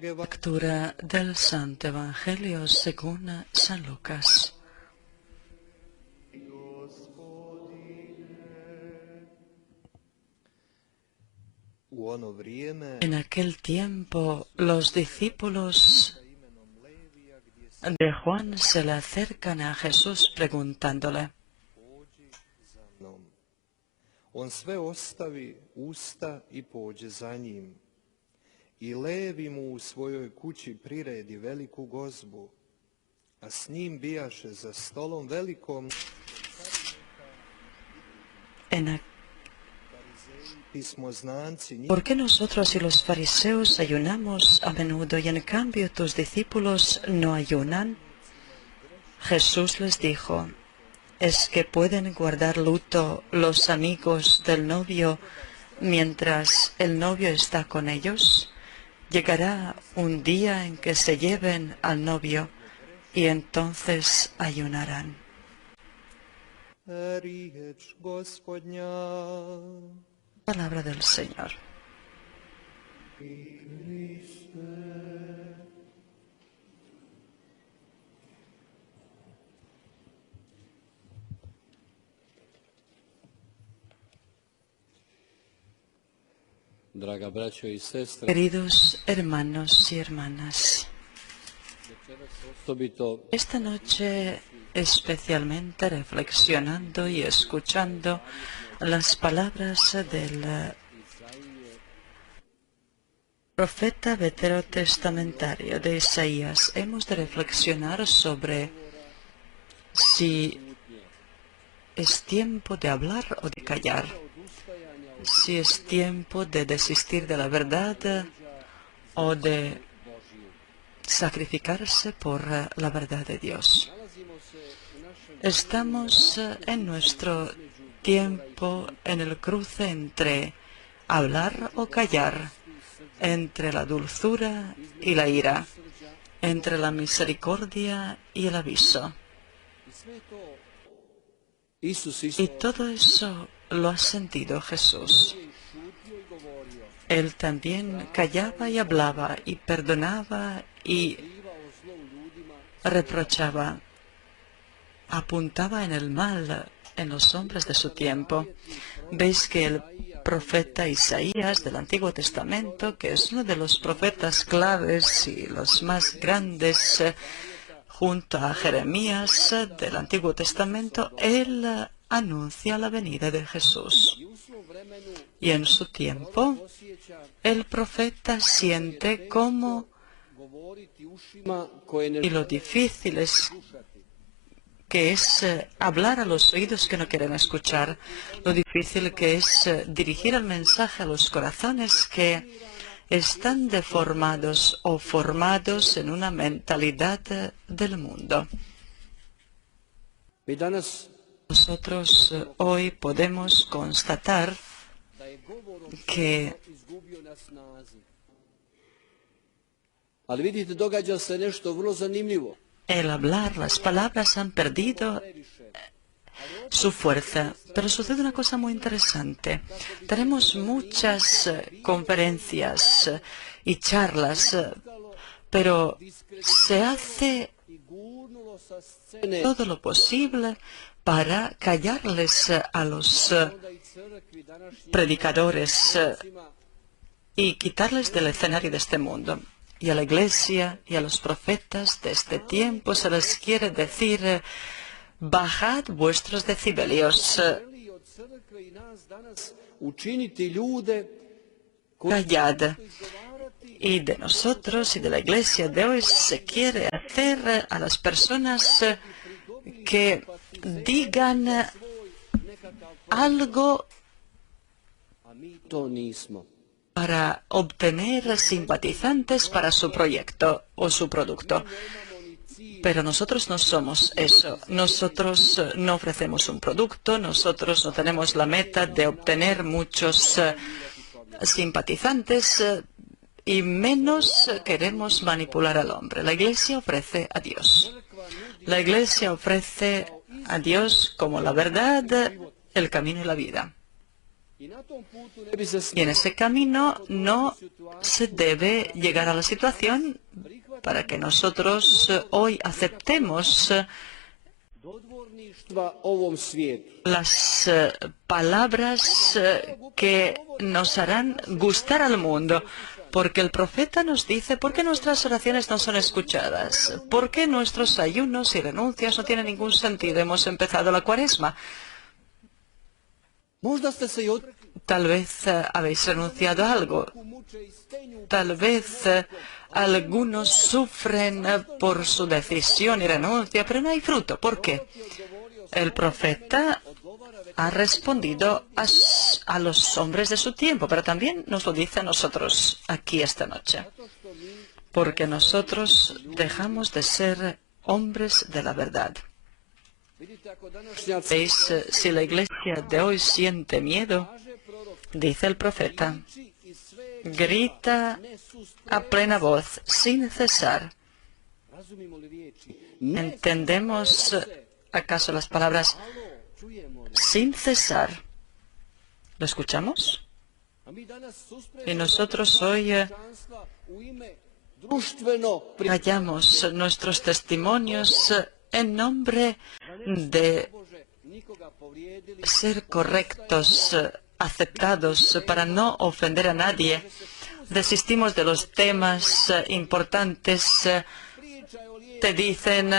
Lectura del Santo Evangelio según San Lucas. En aquel tiempo, los discípulos de Juan se le acercan a Jesús preguntándole: On sve ostavi usta i pođe za njim. I Levi mu u svojoj kući priredi veliku gozbu, a s njim bijaše za stolom velikom pismoznanci. ¿Por qué nosotros y los fariseos ayunamos a menudo y en cambio tus discípulos no ayunan? Jesús les dijo: ¿es que pueden guardar luto los amigos del novio mientras el novio está con ellos? Llegará un día en que se lleven al novio y entonces ayunarán. Riječ Gospodnja. Palabra del Señor. Draga braćo i sestre, Queridos hermanos y hermanas, esta noche, especialmente reflexionando y escuchando las palabras del profeta veterotestamentario de Isaías, hemos de reflexionar sobre si es tiempo de hablar o de callar, si es tiempo de desistir de la verdad o de sacrificarse por la verdad de Dios. Estamos en nuestro tiempo en el cruce entre hablar o callar, entre la dulzura y la ira, entre la misericordia y el aviso. Y todo eso lo ha sentido Jesús. Él también callaba y hablaba y perdonaba y reprochaba, apuntaba en el mal en los hombres de su tiempo. Veis que el profeta Isaías del Antiguo Testamento, que es uno de los profetas claves y los más grandes junto a Jeremías del Antiguo Testamento, él anuncia la venida de Jesús. Y en su tiempo, el profeta siente cómo y lo difícil que es hablar a los oídos que no quieren escuchar, lo difícil que es dirigir el mensaje a los corazones que están deformados o formados en una mentalidad del mundo. Nosotros hoy podemos constatar que el hablar, las palabras han perdido su fuerza. Pero sucede una cosa muy interesante. Tenemos muchas conferencias y charlas, pero se hace todo lo posible para callarles a los predicadores y quitarles del escenario de este mundo. Y a la Iglesia y a los profetas de este tiempo se les quiere decir: bajad vuestros decibelios, callad. Y de nosotros y de la Iglesia de hoy se quiere hacer a las personas que digan algo para obtener simpatizantes para su proyecto o su producto. Pero nosotros no somos eso. Nosotros no ofrecemos un producto, nosotros no tenemos la meta de obtener muchos simpatizantes y menos queremos manipular al hombre. La Iglesia ofrece a Dios. La Iglesia ofrece a Dios como la verdad, el camino y la vida. Y en ese camino no se debe llegar a la situación para que nosotros hoy aceptemos las palabras que nos harán gustar al mundo. Porque el profeta nos dice, ¿por qué nuestras oraciones no son escuchadas? ¿Por qué nuestros ayunos y renuncias no tienen ningún sentido? Hemos empezado la Cuaresma. Tal vez habéis renunciado a algo. Tal vez algunos sufren por su decisión y renuncia, pero no hay fruto. ¿Por qué? El profeta ha respondido a los hombres de su tiempo, pero también nos lo dice a nosotros aquí esta noche. Porque nosotros dejamos de ser hombres de la verdad. ¿Veis? Si la iglesia de hoy siente miedo, dice el profeta, grita a plena voz, sin cesar. ¿Entendemos acaso las palabras sin cesar? ¿Lo escuchamos? Y nosotros hoy callamos nuestros testimonios en nombre de ser correctos, aceptados, para no ofender a nadie. Desistimos de los temas importantes. Te dicen,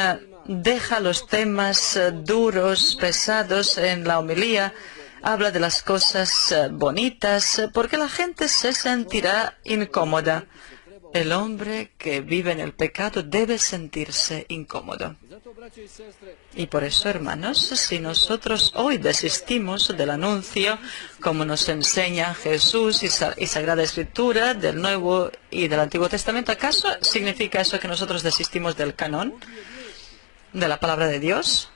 deja los temas duros, pesados en la homilía. Habla de las cosas bonitas, porque la gente se sentirá incómoda. El hombre que vive en el pecado debe sentirse incómodo. Y por eso, hermanos, si nosotros hoy desistimos del anuncio, como nos enseña Jesús y Sagrada Escritura del Nuevo y del Antiguo Testamento, ¿acaso significa eso que nosotros desistimos del canon, de la palabra de Dios?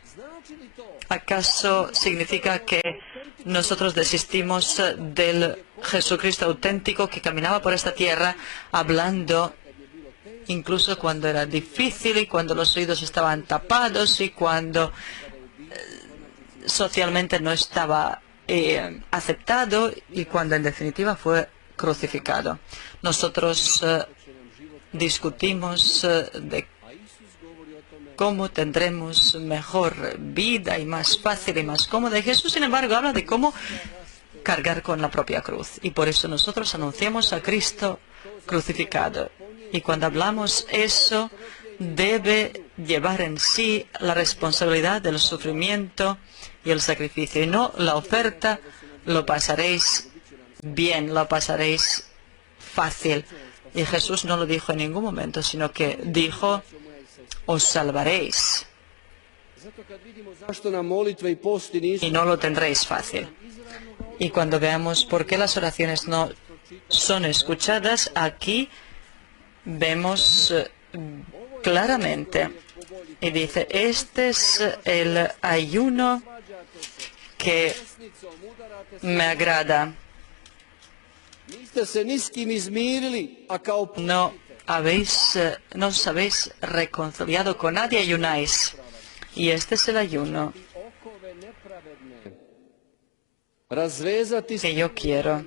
¿Acaso significa que nosotros desistimos del Jesucristo auténtico que caminaba por esta tierra hablando incluso cuando era difícil y cuando los oídos estaban tapados y cuando socialmente no estaba aceptado y cuando en definitiva fue crucificado? Nosotros discutimos de cómo tendremos mejor vida y más fácil y más cómoda. Y Jesús, sin embargo, habla de cómo cargar con la propia cruz. Y por eso nosotros anunciamos a Cristo crucificado. Y cuando hablamos eso, debe llevar en sí la responsabilidad del sufrimiento y el sacrificio. Y no la oferta, lo pasaréis bien, lo pasaréis fácil. Y Jesús no lo dijo en ningún momento, sino que dijo, os salvaréis. Y no lo tendréis fácil. Y cuando veamos por qué las oraciones no son escuchadas, aquí vemos claramente. Y dice, este es el ayuno que me agrada. No os habéis reconciliado con nadie, ayunáis. Y este es el ayuno que yo quiero.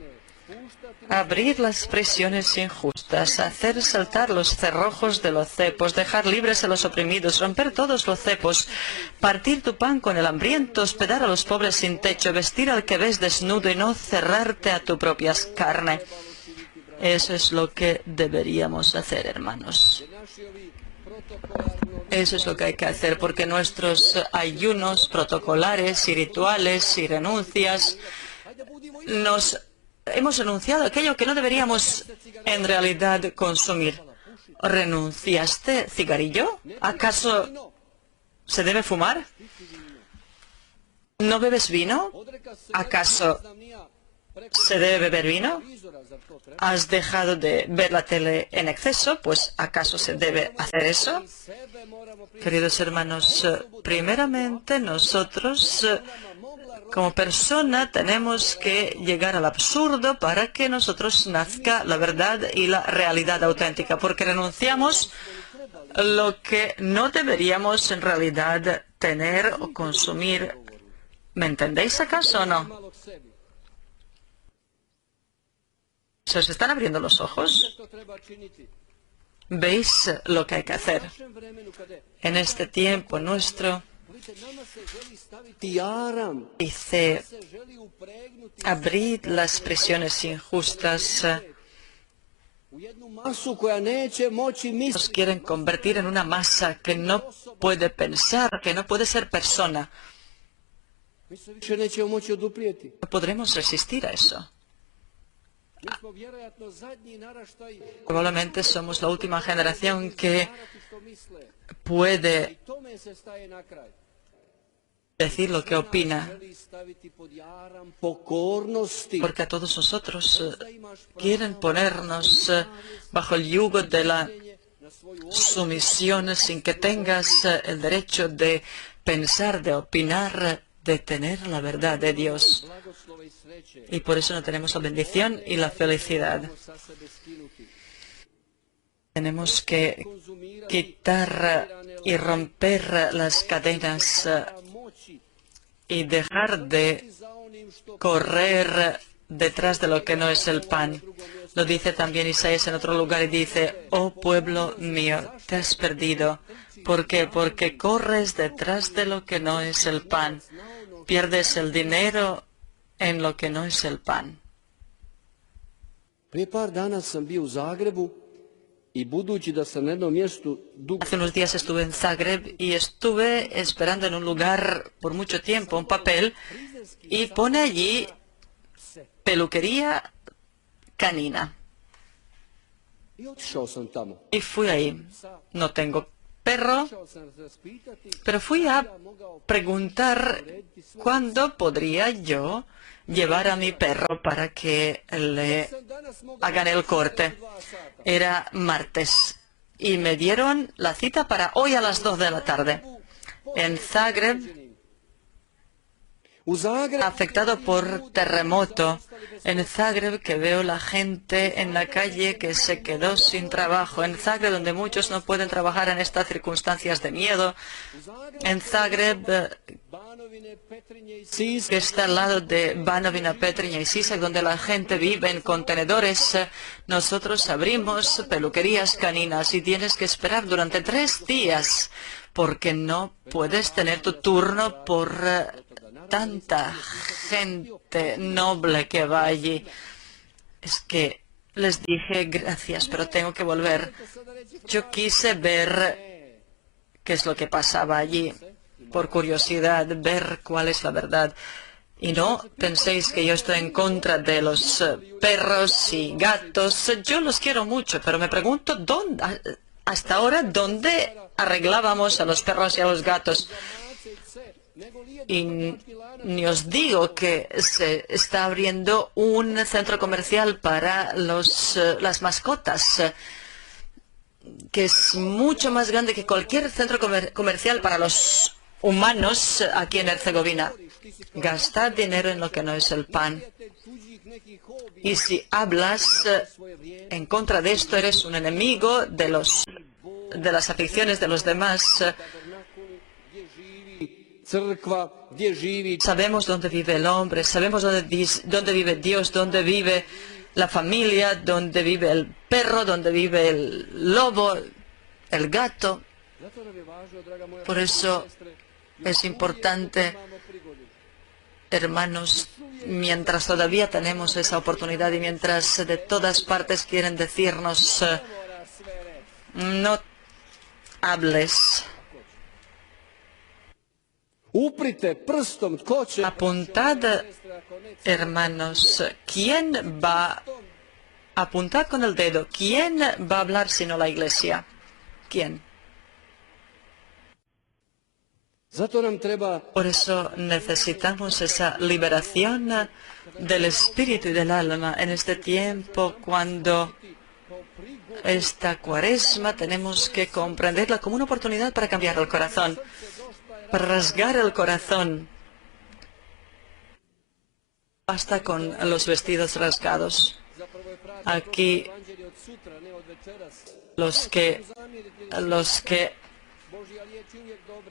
Abrir las prisiones injustas, hacer saltar los cerrojos de los cepos, dejar libres a los oprimidos, romper todos los cepos, partir tu pan con el hambriento, hospedar a los pobres sin techo, vestir al que ves desnudo y no cerrarte a tu propia carne. Eso es lo que deberíamos hacer, hermanos. Eso es lo que hay que hacer, porque nuestros ayunos protocolares y rituales y renuncias hemos renunciado a aquello que no deberíamos en realidad consumir. ¿Renunciaste cigarrillo? ¿Acaso se debe fumar? ¿No bebes vino? ¿Acaso se debe beber vino? ¿Has dejado de ver la tele en exceso? Pues ¿acaso se debe hacer eso? Queridos hermanos, primeramente nosotros como persona tenemos que llegar al absurdo para que nosotros nazca la verdad y la realidad auténtica, porque renunciamos lo que no deberíamos en realidad tener o consumir. ¿Me entendéis acaso o no? ¿Se os están abriendo los ojos? ¿Veis lo que hay que hacer? En este tiempo nuestro, dice, abrid las prisiones injustas. Nos quieren convertir en una masa que no puede pensar, que no puede ser persona. No podremos resistir a eso. Probablemente somos la última generación que puede decir lo que opina, porque a todos nosotros quieren ponernos bajo el yugo de la sumisión sin que tengas el derecho de pensar, de opinar, de tener la verdad de Dios. Y por eso no tenemos la bendición y la felicidad. Tenemos que quitar y romper las cadenas y dejar de correr detrás de lo que no es el pan. Lo dice también Isaías en otro lugar y dice, oh pueblo mío, te has perdido. ¿Por qué? Porque corres detrás de lo que no es el pan. Pierdes el dinero en lo que no es el pan. Hace unos días estuve en Zagreb y estuve esperando en un lugar por mucho tiempo un papel y pone allí peluquería canina. Y fui ahí. No tengo perro, pero fui a preguntar cuándo podría yo llevar a mi perro para que le hagan el corte. Era martes y me dieron la cita para hoy a las 2 de la tarde. En Zagreb, afectado por terremoto. En Zagreb, que veo la gente en la calle que se quedó sin trabajo. En Zagreb, donde muchos no pueden trabajar en estas circunstancias de miedo. En Zagreb, que está al lado de Banovina, Petrinja y Sisak, donde la gente vive en contenedores, nosotros abrimos peluquerías caninas y tienes que esperar durante 3 días porque no puedes tener tu turno por tanta gente noble que va allí. Es que les dije gracias, pero tengo que volver. Yo quise ver qué es lo que pasaba allí, por curiosidad, ver cuál es la verdad. Y no penséis que yo estoy en contra de los perros y gatos. Yo los quiero mucho, pero me pregunto hasta ahora dónde arreglábamos a los perros y a los gatos. Y ni os digo que se está abriendo un centro comercial para las mascotas, que es mucho más grande que cualquier centro comercial para los humanos aquí en Herzegovina. Gastad dinero en lo que no es el pan. Y si hablas en contra de esto, eres un enemigo de las aficiones de los demás. Sabemos dónde vive el hombre, sabemos dónde vive Dios, dónde vive la familia, dónde vive el perro, dónde vive el lobo, el gato. Por eso es importante, hermanos, mientras todavía tenemos esa oportunidad y mientras de todas partes quieren decirnos, no hables. Apuntad, hermanos, ¿quién va a apuntar con el dedo? ¿Quién va a hablar sino la Iglesia? ¿Quién? Por eso necesitamos esa liberación del espíritu y del alma en este tiempo, cuando esta Cuaresma tenemos que comprenderla como una oportunidad para cambiar el corazón, para rasgar el corazón. Basta con los vestidos rasgados. Aquí los que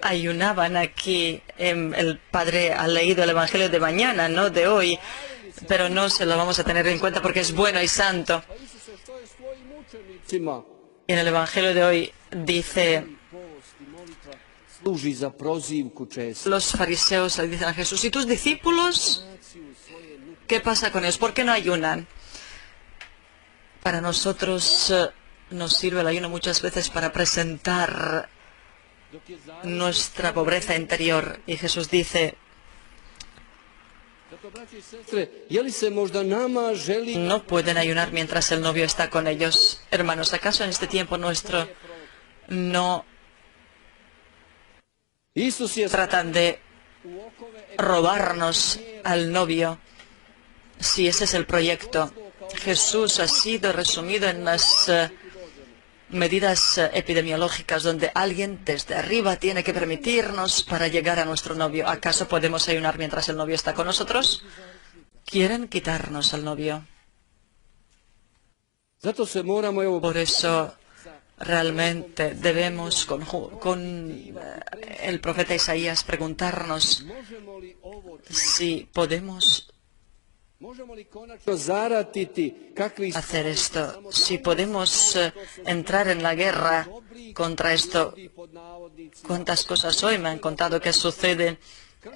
ayunaban aquí, el Padre ha leído el Evangelio de mañana, no de hoy. pero no se lo vamos a tener en cuenta porque es bueno y santo. Y en el Evangelio de hoy dice, los fariseos le dicen a Jesús, ¿y tus discípulos? ¿Qué pasa con ellos? ¿Por qué no ayunan? Para nosotros nos sirve el ayuno muchas veces para presentar nuestra pobreza interior. Y Jesús dice, no pueden ayunar mientras el novio está con ellos. Hermanos, ¿acaso en este tiempo nuestro no tratan de robarnos al novio? Si ese es el proyecto. Jesús ha sido resumido en las medidas epidemiológicas donde alguien desde arriba tiene que permitirnos para llegar a nuestro novio. ¿Acaso podemos ayunar mientras el novio está con nosotros? Quieren quitarnos al novio. Por eso realmente debemos con el profeta Isaías preguntarnos si podemos hacer esto, si podemos entrar en la guerra contra esto. ¿Cuántas cosas hoy me han contado que suceden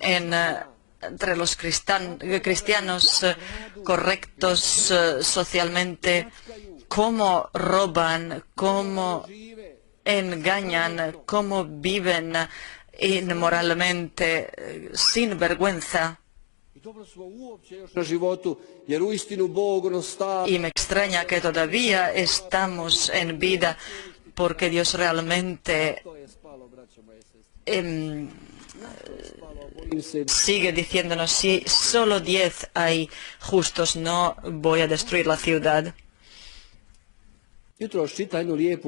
entre los cristianos correctos socialmente? Cómo roban, cómo engañan, cómo viven inmoralmente, sin vergüenza. Y me extraña que todavía estamos en vida porque Dios realmente sigue diciéndonos, si solo 10 hay justos, no voy a destruir la ciudad.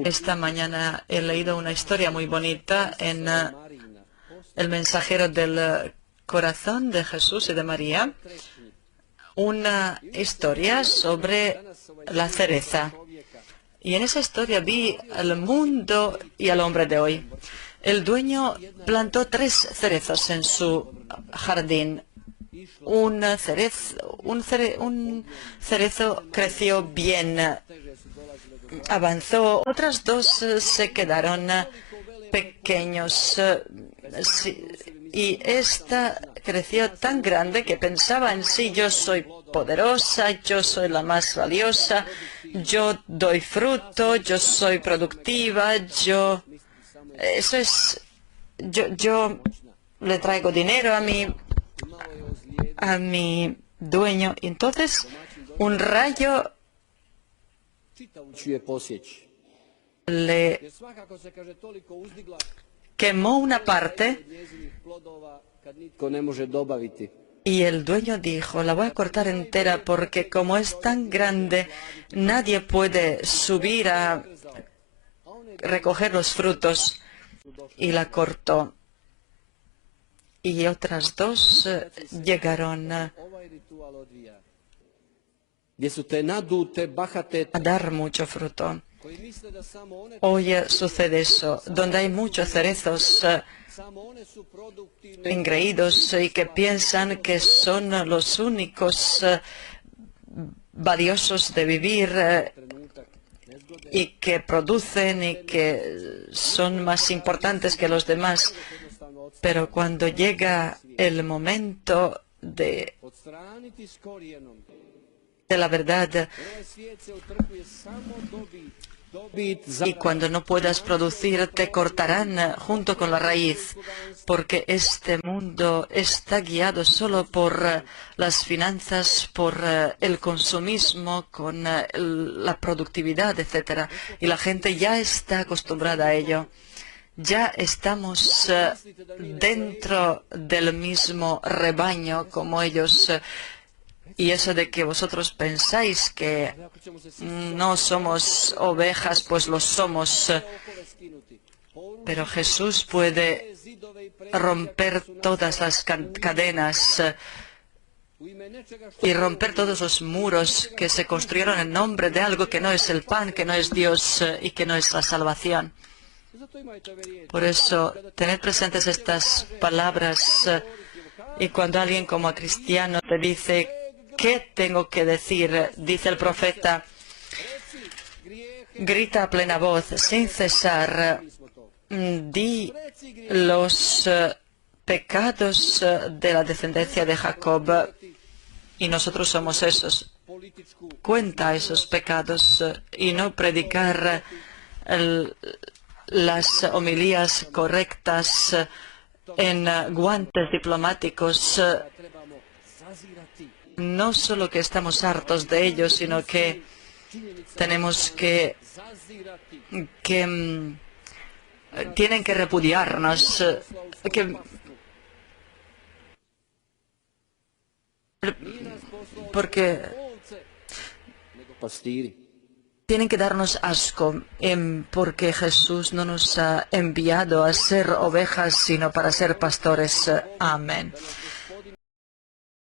Esta mañana he leído una historia muy bonita en El mensajero del corazón de Jesús y de María, una historia sobre la cereza. Y en esa historia vi al mundo y al hombre de hoy. El dueño plantó 3 cerezos en su jardín. Un cerezo creció bien, avanzó. Otras 2 se quedaron pequeños. Y esta creció tan grande que pensaba en sí, yo soy poderosa, yo soy la más valiosa, yo doy fruto, yo soy productiva, yo le traigo dinero a mi dueño. Entonces, un rayo le quemó una parte y el dueño dijo, la voy a cortar entera porque como es tan grande, nadie puede subir a recoger los frutos. Y la cortó. Y otras 2 llegaron a dar mucho fruto. Hoy sucede eso, donde hay muchos cerezos engreídos y que piensan que son los únicos valiosos de vivir y que producen y que son más importantes que los demás. Pero cuando llega el momento de la verdad y cuando no puedas producir, te cortarán junto con la raíz, porque este mundo está guiado solo por las finanzas, por el consumismo, con la productividad, etc. Y la gente ya está acostumbrada a ello. Ya estamos dentro del mismo rebaño como ellos. Y eso de que vosotros pensáis que no somos ovejas, pues lo somos. Pero Jesús puede romper todas las cadenas y romper todos los muros que se construyeron en nombre de algo que no es el pan, que no es Dios y que no es la salvación. Por eso, tened presentes estas palabras y cuando alguien como cristiano te dice ¿qué tengo que decir? Dice el profeta, grita a plena voz, sin cesar, di los pecados de la descendencia de Jacob, y nosotros somos esos. Cuenta esos pecados y no predicar las homilías correctas en guantes diplomáticos. No solo que estamos hartos de ello, sino que tenemos que tienen que repudiarnos, porque tienen que darnos asco, porque Jesús no nos ha enviado a ser ovejas, sino para ser pastores. Amén.